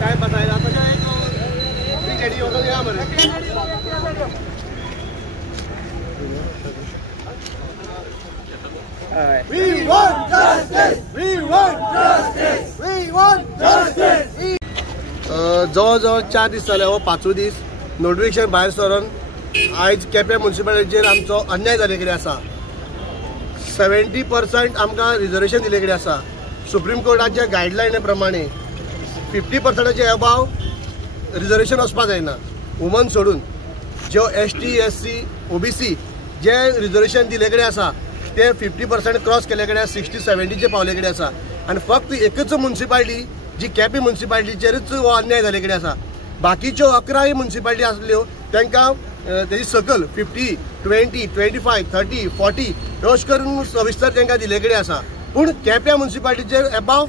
काय बतायला We want justice! We want justice! We want justice! जवळ 4 दीस जाले हो 5वो दीस नोटिफिकेशन भायर सरून आज केपें म्युनिसिपालिटीचेर आमचो अन्याय जाले कितें आसा 70% आमकां रिजर्वेशन दिले कितें आसा सुप्रीम कोर्टाच्या गायडलायनी प्रमाणे 50%चे अबाव रिजर्वेशन वचपा जायना वुमन सोडून जो ST SC OBC जे रिजर्वेशन दिले कडेन आसा ते 50% क्रॉस केले कडेन 60-70 पावले कडेन आसा आनी फक्त एकच म्युनिसिपालिटी जी केपें म्युनिसिपालिटीचेरच हो अन्याय जाले कडेन आसा बाकीच्यो 11 म्युनिसिपालिटी आसल्यो तांकां तेजी सकल 50, 20, 25, 30, 40 अशें करून सविस्तर तांकां दिले कडेन आसा पूण केपें म्युनिसिपालिटीचेर अबाव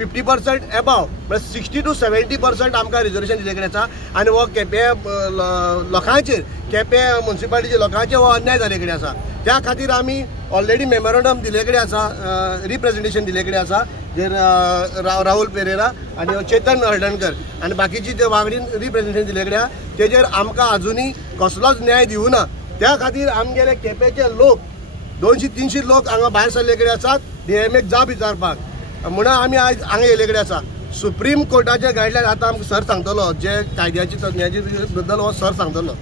50% अबाव म्हणजे 60 to 70% आमकां रिजर्वेशन दिले कडेन आसा आनी हो केपें लोकांचेर केपें म्युनिसिपालिटीच्या लोकांचेर हो अन्याय जाले कडेन आसा त्या खातीर आमी ऑलरेडी मेमोरंडम दिले कडेन आसा रिप्रेजेंटेशन दिले कडेन आसा जे राहुल पेरेरा आनी चेतन हळदणकर आनी बाकीची ते वांगडीन रिप्रेजेंटेशन दिले कडेन तेजेर आमकां अजुनूय कसलोच न्याय दिवना त्या खातीर आमगेले केपेंचे लोक 200-300 लोक हांगा भायर सरले कडेन आसात DMAक जाप विचारपाक म्हणून आमी आज हांगा येयले कडेन आसा सुप्रीम कोर्टाचे गायडलायन आतां आमकां सर सांगतलो जे कायद्याची तज्ञाची बद्दल हो सर सांगतलो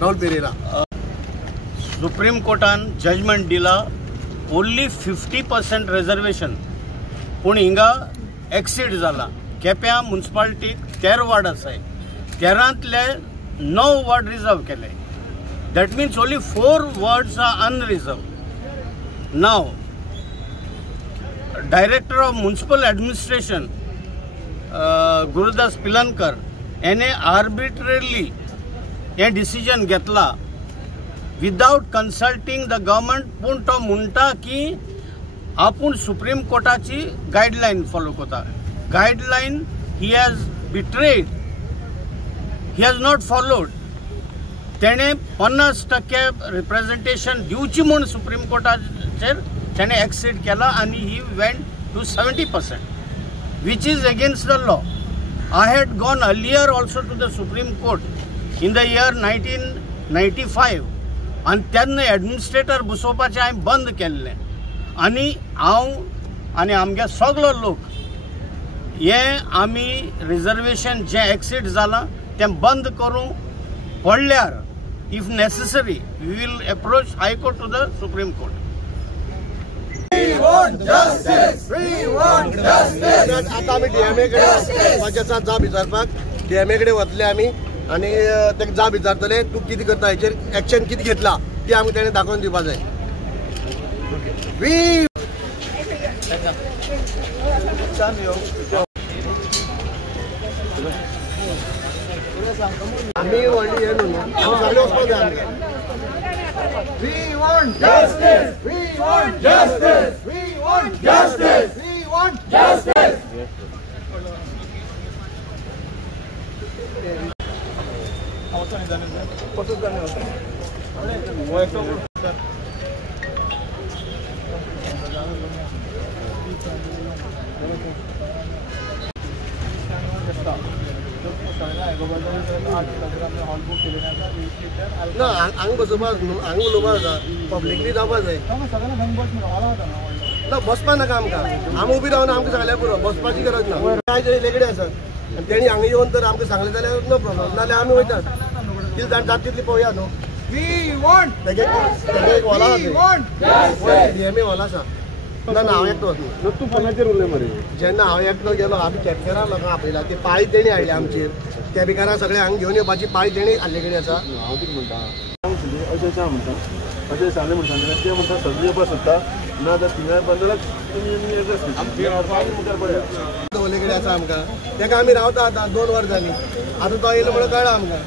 राहुल पेरेरा सुप्रीम कोर्टान जजमेंट दिला ओन्ली 50% रिजर्वेशन पूण हिंगा एक्सीड जाला केप्यां म्युनिसिपालिटीक 13 वार्ड आसाय 13तले 9 वार्ड रिजर्व केले that means only 4 wards are unreserve नाव director of municipal administration Gurudas Pilankar याने आर्बिट्ररली हे डिसिजन घेतला विदाउट कन्सल्टिंग द गवर्नमेंट पूण तो म्हणटा की आपूण सुप्रीम कोर्टाची गायडलायन फॉलो करता guideline he has betrayed he has not followed तेणे 50% रिप्रेजेंटेशन दिवची म्हूण सुप्रीम कोर्टाचेर तेणे एक्सीड केला आणि he went to 70% which is against the law. I had gone earlier also to the Supreme Court in the year 1995 and त्यांना administrator बसोवपाचें हांवें बंद केल्लें आनी हांव आनी आमगे सगलो लोक हे आमी रिजर्वेशन जें एक्सीड जालां तें बंद करूं पडल्यार if necessary we will approach high court to the supreme court We want justice! We want justice! आता आम्ही DMA कडे पंचायत जाप विचारपाक DMA कडे वतले आमी आनी तेका जाप विचारतले तूं कितें करता हेचेर एक्शन कितें घेतला ती आमकां तेणें दाखोवन दिवपाक जाय आमी व्हडली हे न्हू सगळे वचपाक जाय आमकां We want justice! We want justice! We want justice! We want justice! ना हांग बसोवपाक न्हू हांग उलोवपाक जाता पब्लिकली जावपाक जाय ना बसपा नाका आमकां आमी उबी रावन आमकां सांगल्यार पुरो बसपाची गरज ना आयज येयले कडेन आसात आनी तेणी हांगा येवन तर आमकां सांगलें जाल्यार नो प्रॉब्लम नाल्यार आमी वयतात कितें जाता तितली पळोवया न्हू वी वॉन्ट तेगे एक हॉल आसा DMA हॉल आसा ना हांव एकटो वचना तूं फोनाचेर उलय मरे जेन्ना हांव एकटो गेलो आमी कॅबकारां लोकांक आपयला ती पाळी तेणी हाडली आमचेर कॅबिकारां सगळे हांगा घेवन येवपाची पाळी तेणी हाडले कडेन आसा हांव कितें म्हणटा अशें सांग म्हणटा अशें सांगलें म्हणटा ते म्हणटा सगळीं येवपाक सोदता ना जाल्यार थिंगा बंदराक दवरले कडेन आसा आमकां तेका आमी रावता आतां 2 वर्सांनी आतां तो येयलो म्हणून कळ्ळां आमकां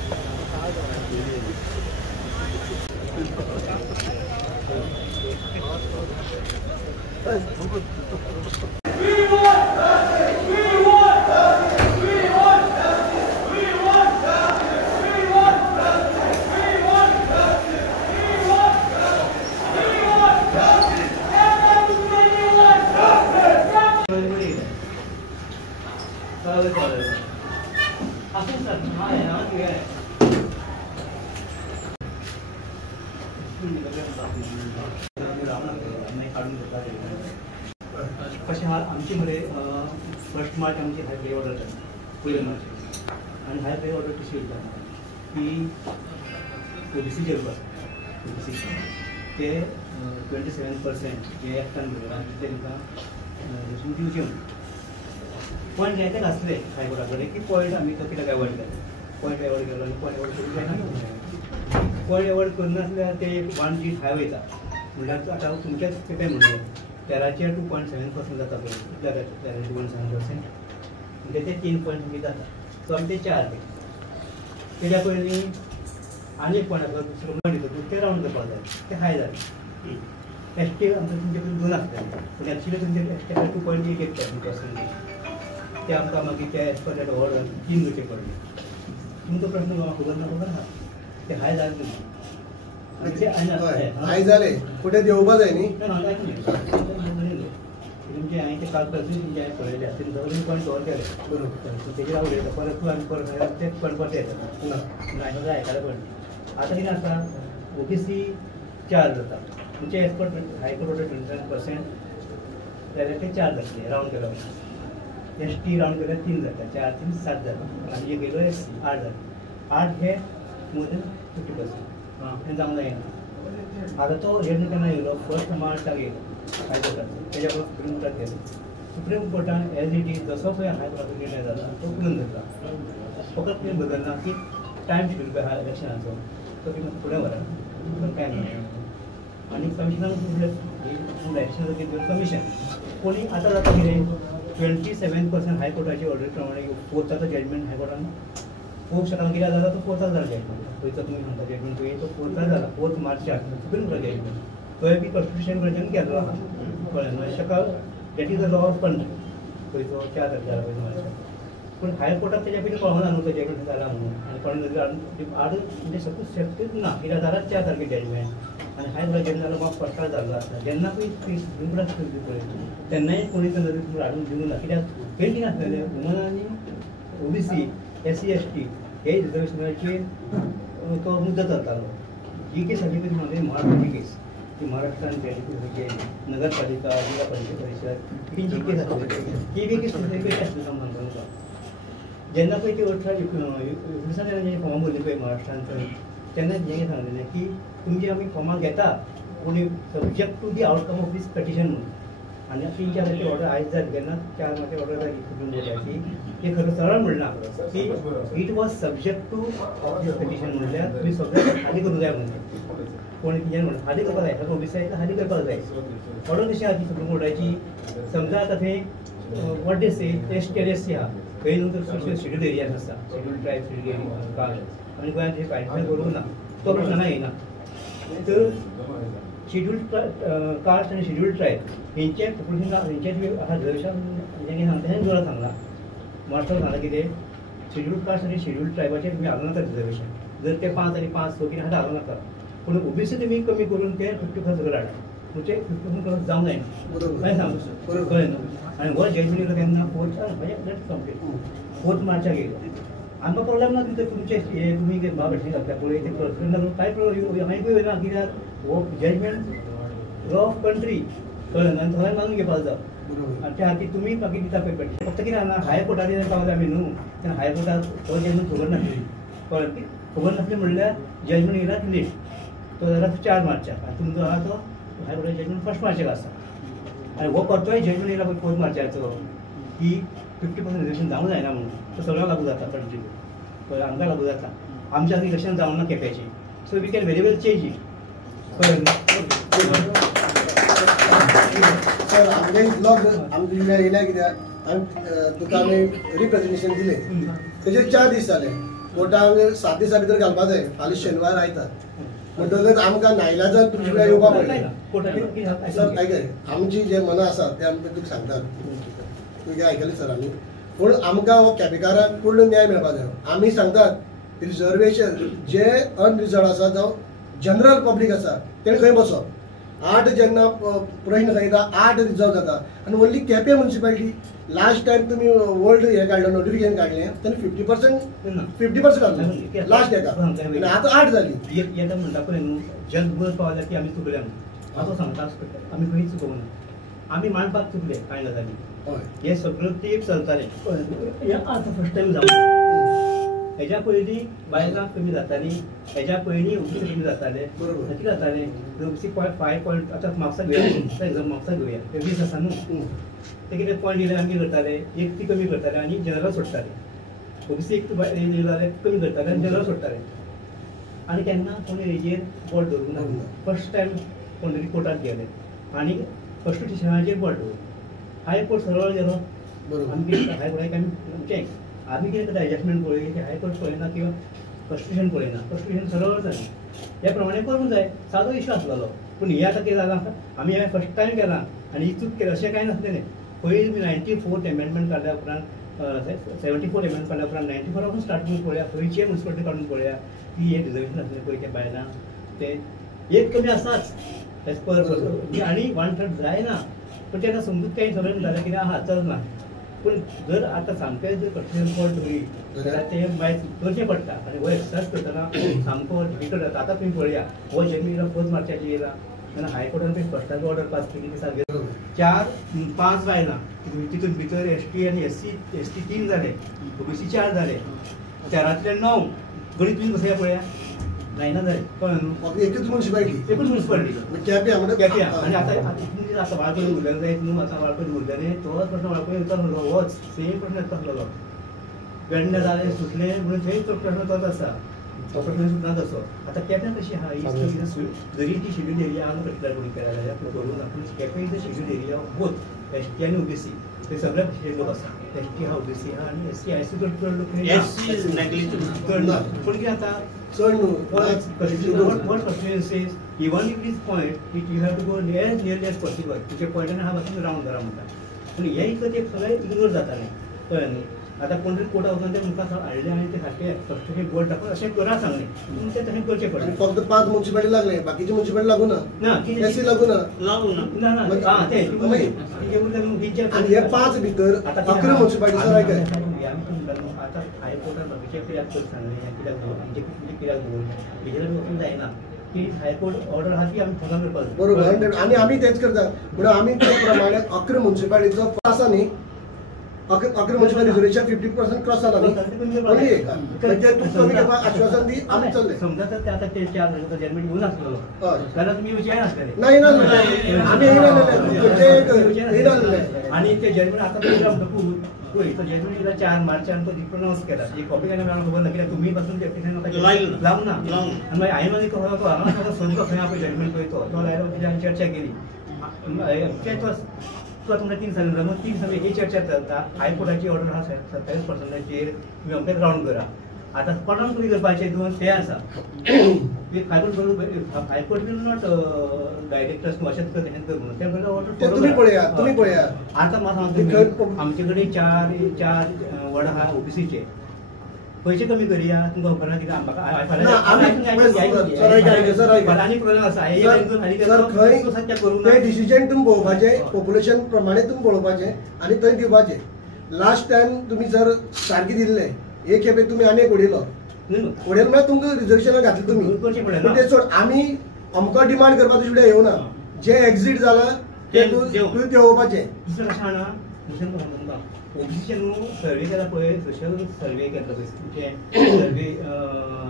कशें आहा आमचे मरे 1 मार्च आमची हाय पे ऑर्डर जाता पयले मार्च आनी हाय पे ऑर्डर कशी येता की ओबीसी जे ओबीसी ते 27% जे एकठांय भरला तांकां दिवचे पॉयंट जायते आसले हायकोर्टा कडेन की पॉयंट आमी तो कित्याक एवॉर्ड केलो पॉयंट एवॉर्ड केलो आनी पॉयंट एवॉर्ड करूंक जायना पॉयंट एवॉर्ड करनासल्यार ते एक 1 जीत हाय वयता म्हणल्यार आतां तुमचेच पेपे म्हणले 13.7% जाता पळय 13.7% म्हणजे ते 3 जाता सो आमी ते 4 तेज्या पयलीं आनी एक पॉयंट आसा दुसरो पॉयंट येता ते रावंड करपाक जाय ते हाय जाले एसटी आमकां तुमचे कडेन 2 आसतले पूण एक्चुली तुमचे एसटी 2.88% ते आमकां मागीर ते एज पर दॅट ऑर्डर 3 दिवचे पडले तुमचो प्रश्न खबर ना ते हाय जाले हाय जाले कुठे देवपा जाय न्ही तुमचे हांवें ते काल तुमचे हांवें पळयले आसता सगळे पॉयंट कवर केले बरोबर तेजेर हांव उलयता परत तूं आनी परत तेच पॉयंट परत येता ना आयकले पॉयंट आतां कितें आसा ओबीसी 4 जाता तुमचे एज पर हायकोर्ट ऑर्डर 27% जाल्यार ते 4 जातले रावंड केलो एसटी रावंड केल्यार 3 जाता 4 3 7 जाता आनी एक गेलो एससी 8 जाता 8 हे मोर देन 50% हे जावंक जायना आतां तो हेड केन्ना येयलो 1 मार्चाक येयलो हायकोर्टाचो तेज्या परस सुप्रीम कोर्टाक गेलो सुप्रीम कोर्टान एज इट इज जसो पळय हायकोर्टाचो निर्णय जाता तो उलोवन धरला फकत कितें बदलना की टायम शेड्यूल पळय हा इलेक्शनाचो तो कितें फुडें व्हरना टायम आनी कमिशनान इलेक्शन कमिशन कोणी आतां जाता कितें 27% हायकोर्टाची ऑर्डर प्रमाणे 4th जजमेंट हायकोर्टान 4 शतांक कितें जाता तो 4th जाला जजमेंट खंयचो तुमी म्हणटा जजमेंट पळय तो 4th जाला 4 मार्चाक सुप्रीम कोर्ट जजमेंट तो बी कॉन्स्टिट्यूशन वर्जन केल्लो आहा कळ्ळें न्हू सकाळ that is the law of country खंयचो 4 तारखेर पळय मार्चाक पूण हायकोर्टाक तेज्या पयलीं कळना न्हू तो जजमेंट जाला म्हणून आनी कळना आड म्हणजे सपोज शक्यच ना कित्याक जाला 4 तारखेर जजमेंट आनी हायकोर्टाक जजमेंट जालो म्हाका फस्टार जाल्लो आसता जेन्ना पळय सुप्रीम कोर्टाक पळय तेन्नाय कोणी नदर हाडून दिवंक ना कित्याक थंय कितें आसलेलें वुमन आनी ओबीसी SC ST हे रिजर्वेशनाचेर तो मुद्दत जातालो ही केस आसली पळय म्हणजे महाराष्ट्राची केस ती महाराष्ट्रान म्हणजे नगरपालिका जिल्हा परिषद परिशद तेंची केस आसली ती बी केस आसली सांगून जेन्ना पळय ती 18 जेन्ना फॉर्म भरली पळय महाराष्ट्रांत तेन्ना हें सांगलेलें की तुमची आमी फॉर्मां घेता पूण subject to the outcome of this petition म्हणून आनी 3 तारखेची ऑर्डर आयज जाली जेन्ना 4 मार्चाक ऑर्डर जाली सुप्रीम कोर्टाची ती खरें सरळ म्हणना की it was subject to of this petition म्हणल्यार तुमी सगळें हाली करूंक जाय म्हणटा कोणी तिच्यान म्हणटा हाली करपाक जाय ओबीसी आसा हाली करपाक जाय ऑर्डर कशी आहा ती सुप्रीम कोर्टाची समजा आतां थंय वॉट दे से ST आनी SC आहा खंय न्हू तर शेड्यूल एरियाज आसता schedule tribe schedule area caste आनी गोंयांत हे आयडेंटिफाय करूंक ना तो प्रश्न येना तर शेड्यूल कास्ट आनी शेड्यूल ट्रायब हेंचे हेंचे आतां रिजर्वेशन जेणे सांगता तेणें जोरां सांगलां महाराष्ट्रान सांगलां कितें शेड्यूल कास्ट आनी शेड्यूल ट्रायबाचेर तुमी हाडूं नाका रिजर्वेशन जर ते 5 आनी 5 स कितें आसा हाडूं नाका पूण ओबीसी तुमी कमी करून ते 55 सकयल हाडा म्हणजे 55 करून जावंक जायना काय सांगू कळ्ळें न्हू आनी हो जजमेंट येयलो तेन्ना 4 मार्चाक येयलो आमकां प्रॉब्लेम ना तुमचे हे तुमी बाबा घातल्या पळय ते प्रॉब्लेम कांय प्रॉब्लेम येना कित्याक हो जजमेंट लॉ ऑफ कंट्री कळ्ळें न्हू आनी सगळ्यांक मानून घेवपाक जाय आनी त्या खातीर तुमी मागीर दिता पळय पेटिशन फक्त कितें जालें हायकोर्टाचेर पावले आमी न्हू तेन्ना हायकोर्टाक तो जजमेंट खबर नासली कळ्ळें खबर नासली म्हणल्यार जजमेंट येयला लेट तो जाला 4 मार्चाक आनी तुमचो आहा तो हायकोर्टाचो जजमेंट 1 मार्चाक आसा आनी हो परतोय जजमेंट येयला पळय 4 मार्चाचो की 50% रिजर्वेशन जावंक जायना म्हणून तो सगळ्यांक लागू जाता कंट्री कळ्ळें आमकां लागू जाता आमच्या इलेक्शन जावंक ना केप्याची so we can very well change it कळ्ळें सर आमगे ब्लॉग आमचे येयल्या कित्याक तुका आमी रिप्रेजेंटेशन दिलें तेजे 4 दीस जाले कोर्टाक 7 दिसां भितर घालपाक जाय फाल्यां शेनवार आयतार म्हणटकच आमकां नाइलाजान तुमचे कडेन येवपाक पडलें सर आयकय आमची जे मनां आसात ते आमकां तुका सांगतात तुवें आयकलें सर आमी पूण आमकां हो केपेकाराक पूर्ण न्याय मेळपाक जाय आमी सांगतात रिजर्वेशन जे अनरिजर्वड आसा जावं जनरल पब्लीक आसा तेणें खंय बसप 8 जेन्ना प्रश्न सांगितला 8 रिजर्व जाता आनी only Quepem municipality last time तुम्ही वर्ल्ड हे काढलं नोटिफिकेशन काढले त्यांनी 50% काढलं लास्ट एका आणि आता 8 झाली येता म्हणटा पळय न्हू जगभर पावला की आमी चुकले असो सांगता आमी खंयच चुकोवना आमी मानपाक चुकले कांय गजाली हे सगळं तेप चलतालें हे आतां फर्स्ट टायम जावन हेज्या पयलीं बायलां कमी जातालीं हेज्या पयलीं ओबीसी कमी जाताले कितें जातालें ओबीसी 5 पॉयंट आतां म्हापसा घेवया एग्जाम म्हापसा घेवया ते 20 आसा न्हू ते कितें पॉयंट दिले आमी कितें करताले एक ती कमी करताले आनी जनरल सोडटाले ओबीसी एक जाल्यार कमी करताले आनी जनरल सोडटाले आनी केन्ना कोणी हेजेर बोट धरूंक ना फर्स्ट टायम कोण तरी कोर्टाक गेले आनी कॉन्स्टिट्युशनाचेर बोट दवरलो हायकोर्ट सरळ गेलो आमी कितें हायकोर्टाक आमी चॅक आमी कितें करता एडजस्टमेंट पळय की हायकोर्ट पळयना किंवा कॉन्स्टिट्युशन पळयना कॉन्स्टिट्युशन सरळ जालें हे प्रमाणे करूंक जाय सादो इश्यू आसलेलो पूण हे आतां कितें जालां आमी हे फर्स्ट टायम केलां आनी ही चूक केली अशें कांय नासलेलें पयलीं 94 एमेंडमेंट काडल्या उपरांत 74 एमेंडमेंट काडल्या उपरांत 94 पासून स्टार्ट करून पळया खंयचे म्युनिसिपालिटी काडून पळया की एक रिजर्वेशन आसलें पळय त्या बायलां ते एक कमी आसाच एज पर आनी 1/3 जायना पूण तेन्ना समजूत काही सगळें जालें कितें आहा चलना पूण जर आतां सामकें जर कॉन्स्टिट्युशन कोर्ट धरी जाल्यार तें मागीर करचें पडटा आनी हो एक्सरसायज करतना सामको डिफिकल्ट जाता आतां तुमी पळया हो जल्मी 1 मार्चाचेर येयला तेन्ना हायकोर्टान पळय फर्स्टाची ऑर्डर पास केली ती सारकी 4-5 बायलां तितून भितर ST आनी SC 3 जाले OBC 4 जाले 4तले 9 गणीत तुमी कसं पळया जायना जाय कळ्ळें न्हू एकूच म्युनिसिपालिटी केप्यां आनी आतां वाळपय उरलेले जायत न्हू आतां वाळपय उरलेले तोच प्रश्न वाळपय येतालो होच सेम प्रश्न येता आसलेलो वेण्णे जाले सुटले म्हणून थंय तो प्रश्न तोच आसा तो प्रश्न सुटना तसो आतां केप्यां कशी आहा जरी ती शेड्यूल एरिया हांगा कटल्यार कोणी केल्या जाल्यार करून आपूण केप्यां is the schedule area of both ST आनी OBC ते सगळे भशेन लोक आसा ST हा OBC हा आनी SC IC चड लोक SC इज नेग्लिजिबल पूण कितें जाता चड न्हू what constitution says even if this point you have to go as nearly as possible तुजे पॉयंटान हा वचून रावंड करा म्हणटा पूण हे इतलें ते सगळें इग्नोर जातालें कळ्ळें न्हू आतां कोण तरी कोर्टा वचून ते मुखार हाडले आनी ते सारके कॉन्स्टिट्युशन बोर्ड दाखोवन अशें करा सांगलें पूण तें तशें करचें पडलें फक्त 5 म्युनिसिपालिटी लागले बाकीचे म्युनिसिपालिटी लागू ना SC लागू ना ना ते आणि हे 5 भितर 11 म्युनिसिपालिटी सर काय आतां हायकोर्टान बाकीचे कित्याक कर सांगलें कित्याक दवरलें कित्याक दवरलें हेजेर वचून जायना की हायकोर्ट ऑर्डर आहा ती आमी फॉलो करपाक बरोबर आनी आमी तेच करता म्हणून आमी त्या प्रमाणे 11 म्युनिसिपालिटीचो आसा न्ही 11 म्युनिसिपालिटी रिजर्वेशन 50% क्रॉस जाला न्ही ओन्ली एक म्हणजे तूं कमी करपाक आश्वासन दी आमी चल्ले समजा तर ते आतां ते 4 जाणांचो जजमेंट येवन आसलेलो जाल्यार तुमी येवचे नासलेले नाही आमी येयनासले आनी ते जजमेंट आतां पयलीं म्हणटकूच पळय तो जजमेंट येयला 4 मार्चान तो डिप्रोनावंस केला एक कॉपी केल्या म्हाका खबर ना कित्याक तुमी पासून एप्लिकेशन लावंक ना आनी मागीर हांवें मागीर कळलो तो हांगा संतो खंय आपलो जजमेंट पळय तो लायलो तेज्यान चर्चा केली तो तुमकां 3 सांगितलं मग 3 सांगे ही चर्चा चलता हायकोर्टाची ऑर्डर आहा 27%चेर तुमी अमकेच रावंड करा आतां कोणाक तुमी करपाचें दोन ते आसा हायकोर्ट विल नॉट डायरेक्टर्स अशेंच कर तें कर म्हणून तें ऑर्डर तुमी पळया आतां म्हाका सांगता आमचे कडेन 4 वड आहा OBCचे पैसे कमी करूया तुमकां खबर ना कितें आनी प्रॉब्लेम आसा ते डिसिजन तुम्ही पळोवपाचें पॉप्युलेशन प्रमाणे तुम्ही पळोवपाचें आनी थंय दिवपाचें लास्ट टायम तुम्ही जर सारकी दिल्ले एक खेपे तुम्ही आनी एक उडयलो म्हळ्यार तुमकां रिजर्वेशनाक घातलें तुमी ते सोड आमी अमको डिमांड करपाक तुजे कडेन येवना जे एक्झिट जाला ते तुवें देंवोवपाचें दुसरें कशें आहा दुसरें तुमकां OBCचे न्हू सर्वे केला पळय सोशल सर्वे केला पळय तुमचे सर्वे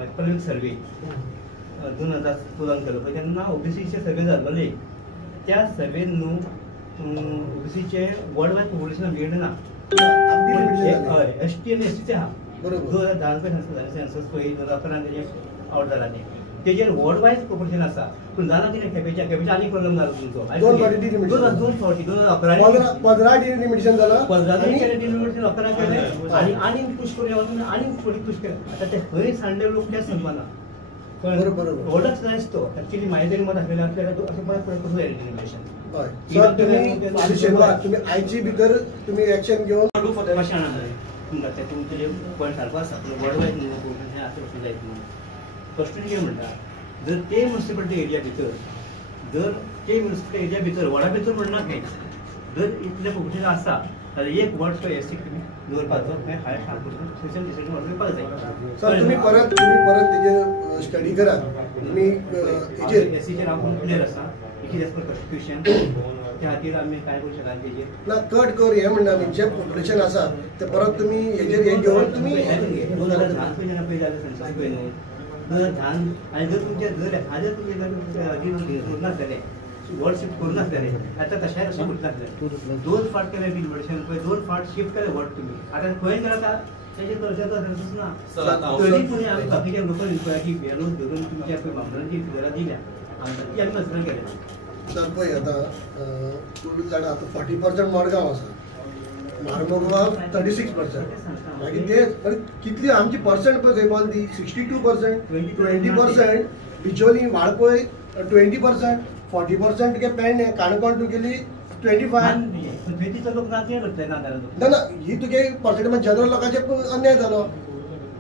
इकॉनॉमिक सर्वे 2016 केलो पळय तेन्ना OBCचे सर्वे जाल्लोले त्या सर्वेन न्हू OBCचे वर्ल्ड वायड पॉप्युलेशन मेळ्ळें ना हय ST आनी SCचे आहा 2010 सेन्सस पळय 2011 तेजे आउट जाला तेजेर वर्ल्ड वायड पॉप्युलेशन आसा पूण जालां कितें केपेच्या आनी प्रॉब्लेम जालो तुमचो 2 फावटी 15 डिलिमिटेशन जालां 15 डिलिमिटेशन 11 केलें आनी पुश करूया वचून आनी थोडी पुश केलें आतां ते खंय सांडले लोक तेच सांगपाना बरोबर ऑर्डर्स जायच तो एक्चुअली माहिती मत आसलेलें असल्यार अशें परत परत कसो डिलिमिटेशन हय सर तुमी आयची भितर तुमी एक्शन घेवन कशें आहा तुमकां ते तुमचे पॉयंट सारको आसा पूण वर्ल्ड वायड न्हू हें आसलें जायत म्हणून कॉन्स्टिट्युशन म्हणटा जर ते म्युनिसिपालिटी एरिया भितर जर ते म्युनिसिपल एरिया भितर वडा भितर म्हणना काय जर इतले पॉप्युलेशन आसा जाल्यार एक वॉर्ड तो एसटी दवरपाचो हायस्ट स्पेशल डिसिजन करपाक जाय. सर तुम्ही परत तेजे स्टडी करात. तुम्ही हेजेर एससीचेर हांव क्लियर आसा it is as per constitution त्या खातीर आमी काय करूं शकता तेजेर ना कट कर हे म्हणना आमी जे पॉप्युलेशन आसा ते परत तुम्ही हेजेर हे घेवन तुम्ही 2010 पयलीं जालें सेन्सस पळय न्हू 2010 आनी जर तुमचे जर हाजेर तुमचे नासलेले वर्ड शिफ्ट करून नासलेले आतां तशें कशें उरनासलें 2 फावट केलें बिलवडेशन पळय 2 फावट शिफ्ट केलें वर्ड तुमी आतां खंय गेलो आतां तेजे दर्जाचो सेन्सस ना. तरी पूण आमी बाकीचे लोकल इन्क्वायरी बेलून धरून तुमच्या पळय मामलांची फिगरां दिल्या ती आमी कन्सिडर केल्या. सर पळय आतां तुमी जाणा आतां 40% मडगांव आसा मारमोगांव 36%. मागीर ते कितली आमची पर्संट पळय खंय पावली 62%, 20%, बिचोली वाळपय 20%, 40% तुगे पेडणे काणकोण तुगेली 25. लोक ना ना ही तुगे पर्संटेज जनरल लोकांचे अन्याय जालो.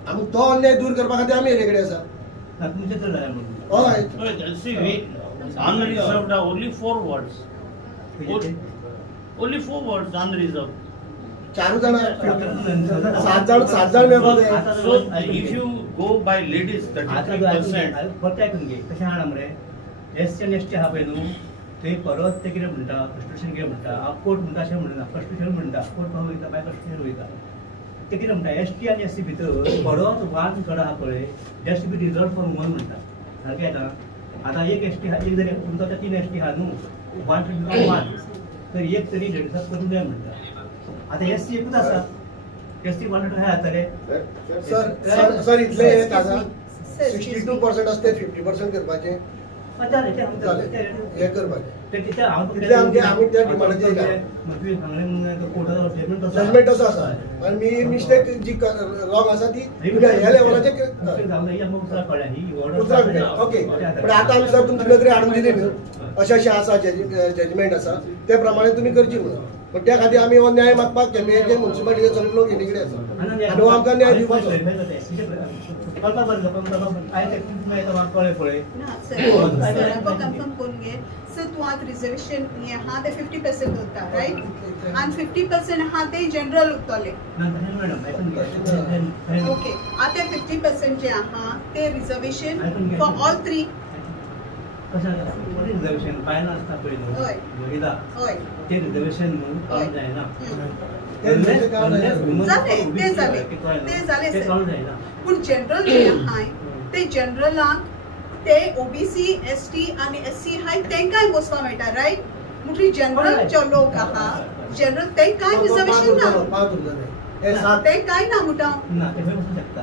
आमी तो अन्याय दूर करपा खातीर आमी हेजे कडेन आसा. तुमचे चड जालें म्हणून हय unreserved are only 4 words. Only 4 words unreserved. 4 जाण 7 जाण मेळपाक जाय. So if you go by ladies 33%. फक्त ऐकून घे कशें आहा मरे एससी आनी एसटी आहा पळय न्हू थंय परत ते कितें म्हणटा कॉन्स्टिट्यूशन कितें म्हणटा हांव कोर्ट म्हणटा अशें म्हणना कॉन्स्टिट्यूशन म्हणटा कोर्ट पाव वयता बाय कॉन्स्टिट्यूशन वयता ते कितें म्हणटा एसटी आनी एससी भितर बरोच वाद चड आहा पळय just to be reserve for woman म्हणटा सारकें येता. आतां एक एसटी आहा एक जरी तुमचो 3 एसटी आहा न्हू 1 तर एक तरी लेडीजाक करूंक जाय म्हणटा. आतां एससी एकूच आसा एसटी 1 हे जातले. सर इतले एक आसा 62% आसते 50% करपाचे जालें हे करपाचे ते कितें हांव इतले आमी त्या डिमांडाचेर तुवें सांगलें म्हणून कोर्टाचो जजमेंट असो आसा आनी मी मिस्टेक जी रॉंग आसा ती ह्या लेवलाचेर ओके. पण आतां आमी सर तुमची नदरे हाडून दिली न्हू अशें आसा जजमेंट आसा त्या प्रमाणे तुमी करची म्हणून. पण त्या खातीर आमी हो न्याय मागपाक केमेचे म्युनिसिपालिटीचे सगळे लोक हेजे कडेन आसा आनी हो आमकां न्याय दिवपाचो. तू आता रिजर्वेशन हा ते 50% होता राइट आणि 50% हा ते जनरल उरतले. ओके आता 50% जे आहा ते रिजर्वेशन फॉर ऑल 3 रिजर्वेशन पायना आसता पळय न्हू महिला ते रिजर्वेशन न्हू काउंट जायना. ते जाले पूण जनरल जे आहाय ते जनरलाक ते ओबीसी एसटी आणि एससी हाय तेंकाय बसपा मेळटा राइट. म्हणजे जनरल जो लोक आहा जनरल ते काय रिजर्वेशन ना ते काय ना म्हणटा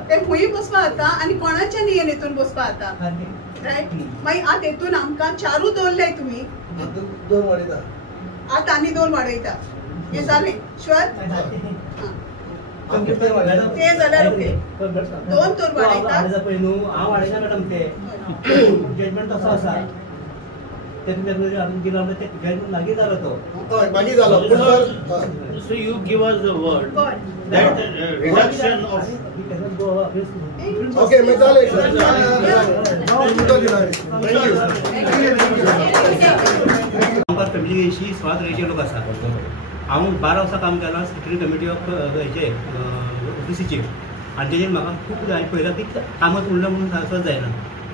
ते खंय बसपा जाता आनी कोणाच्या नियन हेतून बसपा जाता राइट. मागीर आतां हेतून आमकां 4 दवरले तुमी 2 वाडयता आतां आनी 2 वाडयता हे जालें शुअर ते जाल्यार ओके 2 तर वाडयता पळय न्हू हांव वाडयना मॅडम ते जजमेंट तसो आसा ते तुमच्या हाडून गेलो ते जजमेंट लागीं जालो तो हय मागीर जालो. पूण sir So you give us the word that reduction of okay मी जालें. आमकां फॅमिलीशी 16 तरेचे लोक आसा. हांव 12 वर्सां काम केलां सेक्रेटरी कमिटी ऑफ हेचे ओबीसीचे आनी तेजेर म्हाका खूब हांवें पळयलां की कामच उरलें म्हणून सांगपाक जायना.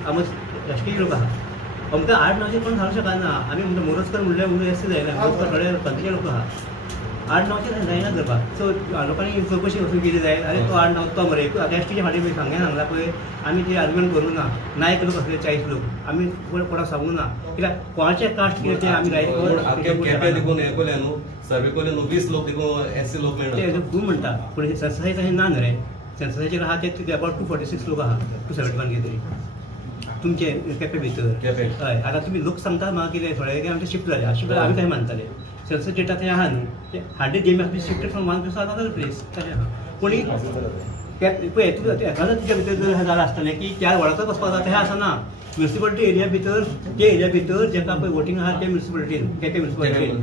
कामच एसटी लोक आहा आमकां 8-9 कोण सांगूंक शकना. आमी म्हणटा मोरजकर म्हणलें म्हणून एसटी जायना मोरजकर थोडे पंचवीस लोक आहा 8-9 जायना करपाक. सो लोकांनी चवकशी वचून केली जाय अरे तो 8-9 तो मरे आतां एसटीच्या फाटीं सांगला पळय आमी ते आर्ग्युमेंट करूं ना. नायक लोक असले 40 लोक आमी कोणाक सांगूं ना कित्याक कोणाचें कास्ट कितें तें आमी केपें देखून हें केलें न्हू सर्वे केलें न्हू 20 लोक देखून एससी लोक मेळटा तूं म्हणटा पूण सेन्ससाचेर तशें ना न्हू रे. सेन्ससाचेर आहा ते अबाउट 246 लोक आहा 271 कितें तरी तुमचे केपें भितर. हय आतां तुमी लोक सांगता म्हाका कितें थोडे आमचे शिफ्ट जाले शिफ्ट आमी तशें मानताले. सेन्सस डेटा थंय आहा न्हू ते हार्डली जेम आहा shifted from one place to another place तशें आहा. पूण पळय एखादो तुज्या भितर जर जालें आसतलें की 4 वरांचो वचपाक जाता तशें आसना. म्युनिसिपालिटी एरिया भितर ते एरिया भितर जेका पळय वोटींग आहा ते म्युनिसिपालिटीन केपें म्युनिसिपालिटीन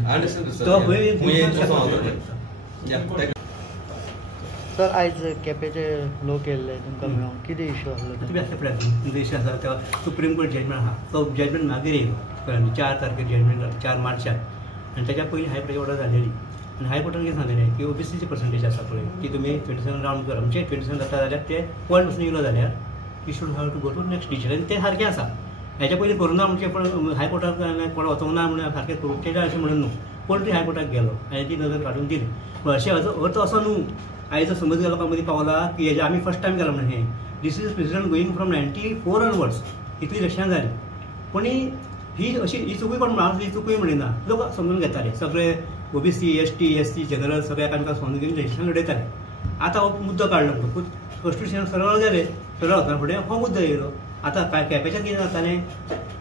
तो खंय. सर आयज केपेचे लोक येयल्ले तुमकां मेळोंक कितें इश्यू आसलो? तुमी आसता फुड्यान तुमचो इश्यू आसा तो सुप्रीम कोर्ट जजमेंट आहा तो जजमेंट मागीर येयलो कळ्ळें 4 तारखेर जजमेंट 4 मार्चाक आनी ताच्या पयलीं हायकोर्टाची ऑर्डर जालेली आनी हायकोर्टान कितें सांगलेलें की ओबीसीची पर्संटेज आसा पळय ती तुमी 27 रावंड करा म्हणजे 27 जाता जाल्यार ते पॉयंट पासून येयलो जाल्यार you should have to go to next decision आनी तें सारकें आसा हेच्या पयलीं करूं ना म्हणजे पण हायकोर्टाक कोण वचोंक ना म्हणून सारकें करूं तेजें अशें म्हणून न्हू पण ती हायकोर्टाक गेलो आनी ती नजर काडून दिली पूण अशें अर्थ असो न्हू आयज समज लोकां मदीं पावला की हेजें आमी फर्स्ट टायम केलां म्हणून हें this is president going from 94 onwards इतली इलेक्शनां जाली पूण ही अशी ही चुकूय कोण म्हणा ही चुकूय म्हणिना लोक समजून घेताले सगळे ओबीसी एसटी एससी जनरल सगळ्याक आमकां समजून घेवन इलेक्शन लडयताले आतां हो मुद्दो काडलो म्हणून कॉन्स्टिट्युशन सरळ गेले सरळ वचना फुडें हो मुद्दो येयलो आतां कॅपेच्यान कितें जातालें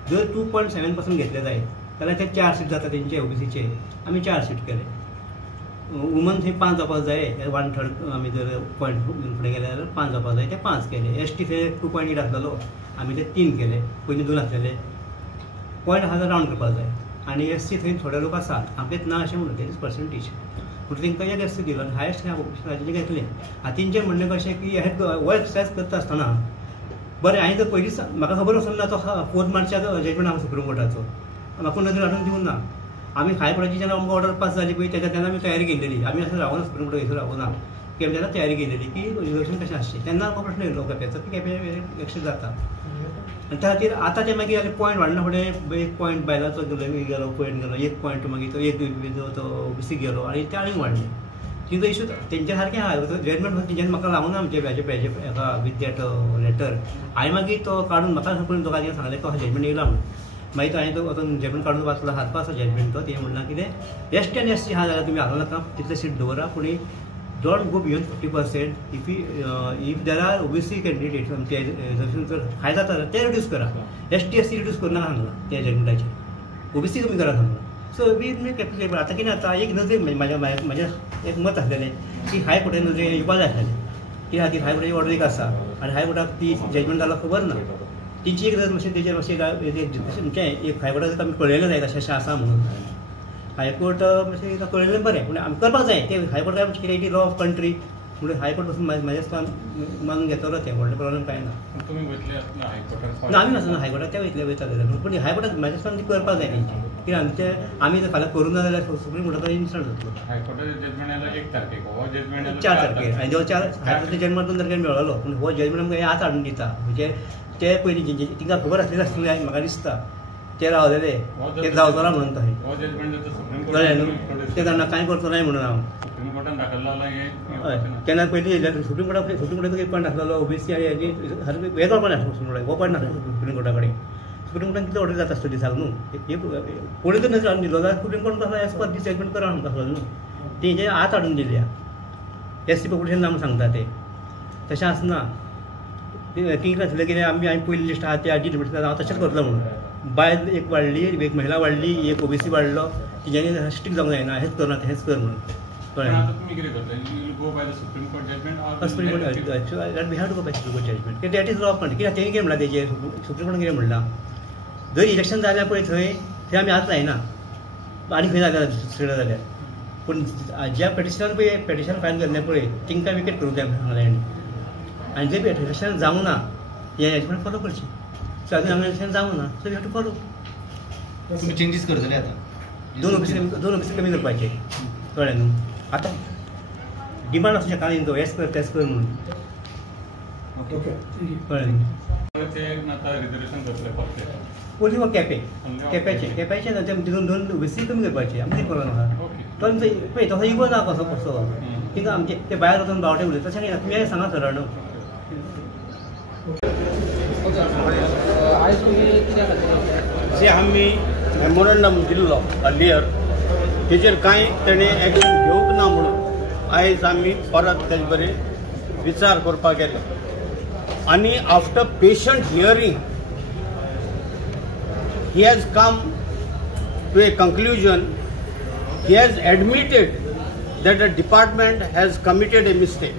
जर 2.7% घेतले जायत जाल्यार ते 4 सीट जाता तेंचे ओबीसीचे आमी 4 सीट केले वुमन थंय 5 जावपाक जाय 1/3 आमी जर पॉयंट फुडें गेले जाल्यार 5 जावपाक जाय ते 5 केले एसटी थंय 2.8 आसलेलो आमी ते 3 केले पयलीं 2 आसलेले पॉयंट आसा रावंड करपाक जाय आनी एससी थंय थोडे लोक आसा आमचें ना अशें म्हणून तेच पर्संटेज पूण तांकां एक एससी दिलो आनी हायस्ट राज्याचे घेतले हातींचें म्हणणें कशें की हे हो एक्सरसायज करता आसतना बरें हांवें जर पयलींच म्हाका खबर आसूं ना तो 4 मार्चाक जजमेंट आसा सुप्रीम कोर्टाचो म्हाका नदर हाडून दिवं ना आमी हायकोर्टाची जेन्ना आमकां ऑर्डर पास जाली पळय तेन्ना आमी तयारी केल्लेली आमी असो रावना सुप्रीम कोर्टाक थंयसर रावना की आमी तेन्ना तयारी केल्लेली की रिजर्वेशन कशें आसचें तेन्ना आमकां प्रश्न येयलो केपेचो की केपे इलेक्शन जाता आनी त्या खातीर आतां ते मागीर जालें पॉयंट वाडना फुडें एक पॉयंट बायलाचो गेलो पॉयंट गेलो एक पॉयंट मागीर तो एक तो ओबीसी गेलो आनी ते आनीक वाडले तिजो इशू तेंचे सारकें आहा जजमेंट तेंच्यानी म्हाका लावना आमचे पेजे हेका विथ दॅट लेटर हांवें मागीर तो काडून म्हाका करून दोगांनी सांगलें तो जजमेंट येयला म्हणून मागीर तो हांवें तो वचून जजमेंट काडून वाचलो हातपा आसा जजमेंट तो तें म्हणना कितें एसटी आनी एससी आहा जाल्यार तुमी हालो नाका तितले सीट दवरा पूण don't go beyond 50% if there are OBC candidates आमचे रिजर्वेशन जर हाय जाता जाल्यार ते रिड्यूस करा एसटी एससी रिड्यूस करनाका सांगला त्या जजमेंटाचेर ओबीसी कमी करा सांगला सो वी कॅपिटल आतां कितें जाता एक नजर म्हाजें एक मत आसलेलें की हायकोर्टान नजरेन येवपा जाय आसलेलें कित्या खातीर हायकोर्टाची ऑर्डर एक आसा आनी हायकोर्टाक ती जजमेंट जालो खबर ना तेंची एक मातशें तेजेर मातशें एक हायकोर्टाक आमी कळयलें जाय अशें आसा म्हणून हायकोर्ट मातशें कळयलें बरें पूण आमी करपाक जाय ते हायकोर्ट काय कितें इट लॉ ऑफ कंट्री म्हणून हायकोर्ट पासून म्हाज्या दिसतान मानून घेतलो ते व्हडलें प्रॉब्लेम कांय ना ना आमी वचना हायकोर्टाक ते वयता जाल्यार पूण हायकोर्टाक म्हाज्या दिसतान ती करपाक जाय तेंची कित्याक आमचे आमी जर फाल्यां करूं ना जाल्यार सुप्रीम कोर्टाचो इन्सल्ट जातलो 4 तारखेर आनी जो 4 हायकोर्टाचो जजमेंट 2 तारखेर मेळ्ळो पूण हो जजमेंट आमकां आतां हाडून दिता म्हणजे ते पयलीं तिंका खबर आसलेली आसतली म्हाका दिसता ते रावलेले ते जावचो ना म्हणून तो कळ्ळें न्हू ते जाणा कांय करचो ना म्हणून हांव हय तेन्ना पयलीं सुप्रीम कोर्टाचो एक पॉयंट आसलेलो ओबीसी आनी हेजी वेगळो पॉयंट आसलो सुप्रीम कोर्टाक हो पॉयंट नासलो सुप्रीम कोर्टा कडेन सुप्रीम कोर्टान कितें ऑर्डर जाता आसतली दिसाक न्हू कोणी जर नजर हाडून दिलो जाल्यार सुप्रीम कोर्ट कसो एज पर दीस जजमेंट करा म्हणटा आसलो न्हू तेजे आत हाडून दिल्या एससी पॉप्युलेशन ना म्हणून सांगता ते तशें आसना कितें आसलें कितें आमी पयली लिस्ट आहा ते हाजी लिमिट हांव तशेंच करतलो म्हणून बायल एक वाडली एक महिला वाडली एक ओबीसी वाडलो तेज्यानी स्ट्रीक जावंक जायना हेंच कर ना हेंच कर म्हणून supreme court we have to go by supreme court judgement that is law of country कित्याक तेणी कितें म्हणलां तेजेर सुप्रीम कोर्टान कितें म्हणलां जर इलेक्शन जाल्यार पळय थंय आमी आतां जायना आनी खंय जाल्यार जाल्यार पूण ज्या पेटिशनान पळय पेटिशन फायल केल्लें पळय तिंकां विकेट करूंक जाय सांगलें आनी जर इलेक्शन जावंक ना हे जजमेंट फॉलो करची सो आजून आमी इलेक्शन जावंक ना so we have to follow changes करतले आतां 2 ऑफिस कमी करपाचे कळ्ळें न्हू आतां डिमांड आसूं शकना तो हेच कर तेच कर म्हणून कळ्ळें न्हू पयलीं हो केप्याचे तितून 2 ओबीसी कमी करपाचे आमी कितें करूं नाका तो पळय तसो इगो ना कसो कसो थिंगा आमचे ते भायर वचून बावटे उलयता तशें कितें तुमी सांगा सरळ न्हू जे आमी मेमोरंडम दिल्लो अर्लियर तेजेर कांय तेणें एक्शन घेवंक ना म्हणून आयज आमी परत तेजे बरें विचार करपाक गेले आनी after patient hearing he has come to a conclusion. He has admitted that the department has committed a mistake.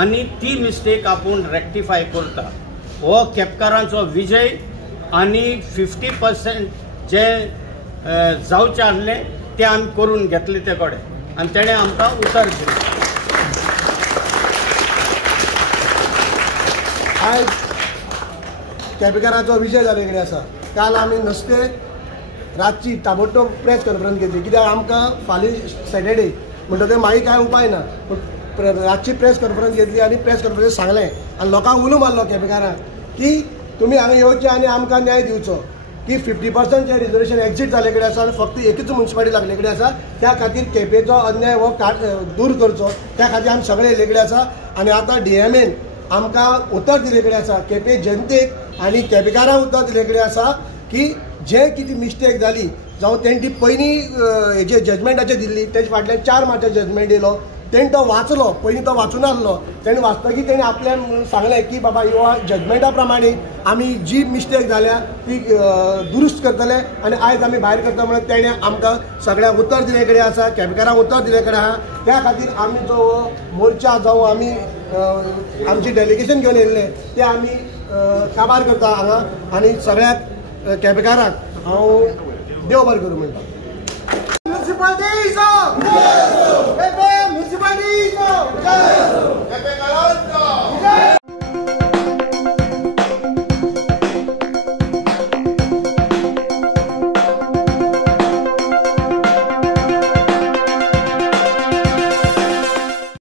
आणि ती मिस्टेक आपूण रेक्टिफाय करता हो केपकारांचो विजय आनी 50% जे जावचें आसलें तें आमी करून घेतले ते कडेन आनी तेणें आमकां उतर दिलें. आयज केपेकारांचो विजय जाले कडेन आसा. काल आमी नस्ते रातची ताबडतोब प्रेस कॉन्फरन्स घेतली, कित्याक आमकां फाल्यां सॅटर्डे म्हणटकीर मागीर कांय उपाय ना. रातची प्रेस कॉन्फरन्स घेतली आनी प्रेस कॉन्फरन्स सांगलें आनी लोकांक उलो मारलो केपेकारांक की तुमी हांगा येवचें आनी आमकां न्याय दिवचो, की 50% जे रिजर्वेशन एक्झीट जाले कडेन आसा आनी फक्त एकूच म्युनिसिपालिटी लागले कडेन आसा, त्या खातीर केपेचो अन्याय हो दूर करचो, त्या खातीर आमी सगळे येयले कडेन आसा. आनी आतां DMAन आमकां उतर दिले कडेन आसा, केपे जनतेक आनी केपेकारांक उतर दिले कडेन आसा की जे कितें मिस्टेक जाली जावं तेंची पयलीं हेजे जजमेंटाचेर दिल्ली तेजे फाटल्यान 4 मार्चाचो जजमेंट येयलो, तेणी तो वाचलो, पयलीं तो वाचून आसलो, तेणी वाचतकीर तेणी आपल्यान सांगलें की बाबा ह्यो जजमेंटा प्रमाणे आमी जी मिस्टेक जाल्या ती दुरुस्त करतले आनी आयज आमी भायर करता म्हणून तेणें आमकां सगळ्यांक उतर दिले कडेन आसा, केपेकारांक उतर दिले कडेन आहा. त्या खातीर आमी जो मोर्चा जावं आमी आमची डेलिगेशन घेवन येयल्ले ते आमी काबार करता हांगा आनी सगळ्याक केपेकारांक हांव देव बरें करूं म्हणटा.